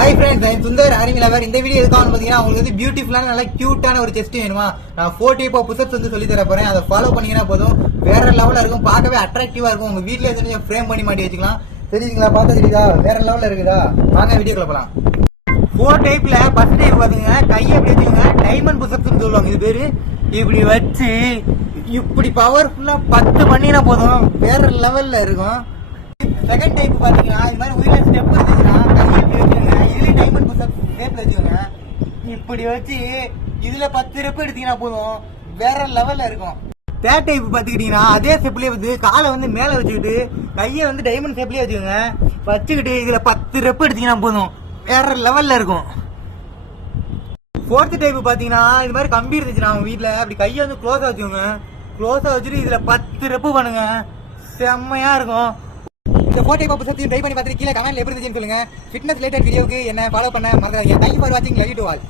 Hi friends, நான் Sundar army lower. இந்த video எதுக்காக பாத்தீங்கன்னா உங்களுக்கு வந்து பியூட்டிஃபுல்லான நல்ல கியூட்டான ஒரு செஸ்ட் வேணுமா? நான் 4 டைப் ஆஃப் புஷப்ஸ் வந்து சொல்லி தர போறேன். அதை ஃபாலோ பண்ணீங்கன்னா போதும், வேற லெவல்ல இருக்கும், பார்க்கவே அட்ராக்டிவா இருக்கும். உங்க வீட்ல இருந்து ஃப்ரேம் பண்ணி மாட்டி வச்சுக்கலாம். தெரியுங்களா? பார்த்தா தெரியுதா? வேற லெவல்ல இருக்குதா? வாங்க வீடியோக்குள்ள போலாம். 4 டைப்ல ஃபர்ஸ்ட் டைப் பாத்தீங்கன்னா கையை எப்படி வச்சுக்கோங்க, டைமண்ட் புஷப்ஸ் சொல்லுவாங்க. இது பேரு இப்படி வச்சு இப்படி பவர்ஃபுல்லா 10 பண்ணினா போதும், வேற லெவல்ல இருக்கும். செகண்ட் டைப் பாத்தீங்கன்னா இது மாதிரி உயிரில ஸ்டெப் இருந்துச்சுன்னா கையை இப்படி வச்சுக்கோங்க, இதுலயும் டைமண்ட் புஷப் ஸ்டெப்ல வச்சுக்கோங்க. இப்படி வச்சு இதுல 10 ரெப் எடுத்தீங்கன்னா போதும், வேற லெவல்ல இருக்கும். தேர்ட் டைப் பாத்துக்கிட்டீங்கன்னா அதே ஸ்டெப்லயே வந்து காலை வந்து மேல வச்சுக்கிட்டு கையை வந்து டைமண்ட் ஷேப்லயே வச்சுக்கோங்க, வச்சுக்கிட்டு இதுல 10 ரெப் எடுத்தீங்கன்னா போதும், வேற லெவல்ல இருக்கும். ஃபோர்த் டைப் பாத்தீங்கன்னா இது மாதிரி கம்பி இருந்துச்சுன்னா அவங்க வீட்டுல அப்படி கையை வந்து க்ளோஸா வச்சுக்கோங்க, க்ளோஸா வச்சுட்டு இதுல 10 ரெப்பு பண்ணுங்க, செம்மையா இருக்கும். இந்த 4 டைப் ஆஃப் புஷப்ஸ் ட்ரை பண்ணி பார்த்துட்டு கீழே கமெண்ட்ல எப்படி இருந்துச்சுன்னு சொல்லுங்க. ஃபிட்னஸ் ரிலேட்டட் வீடியோக்கு என்ன ஃபாலோ பண்ண மறக்காதீங்க. தேங்க்யூ ஃபார் வாட்சிங். Love you to all.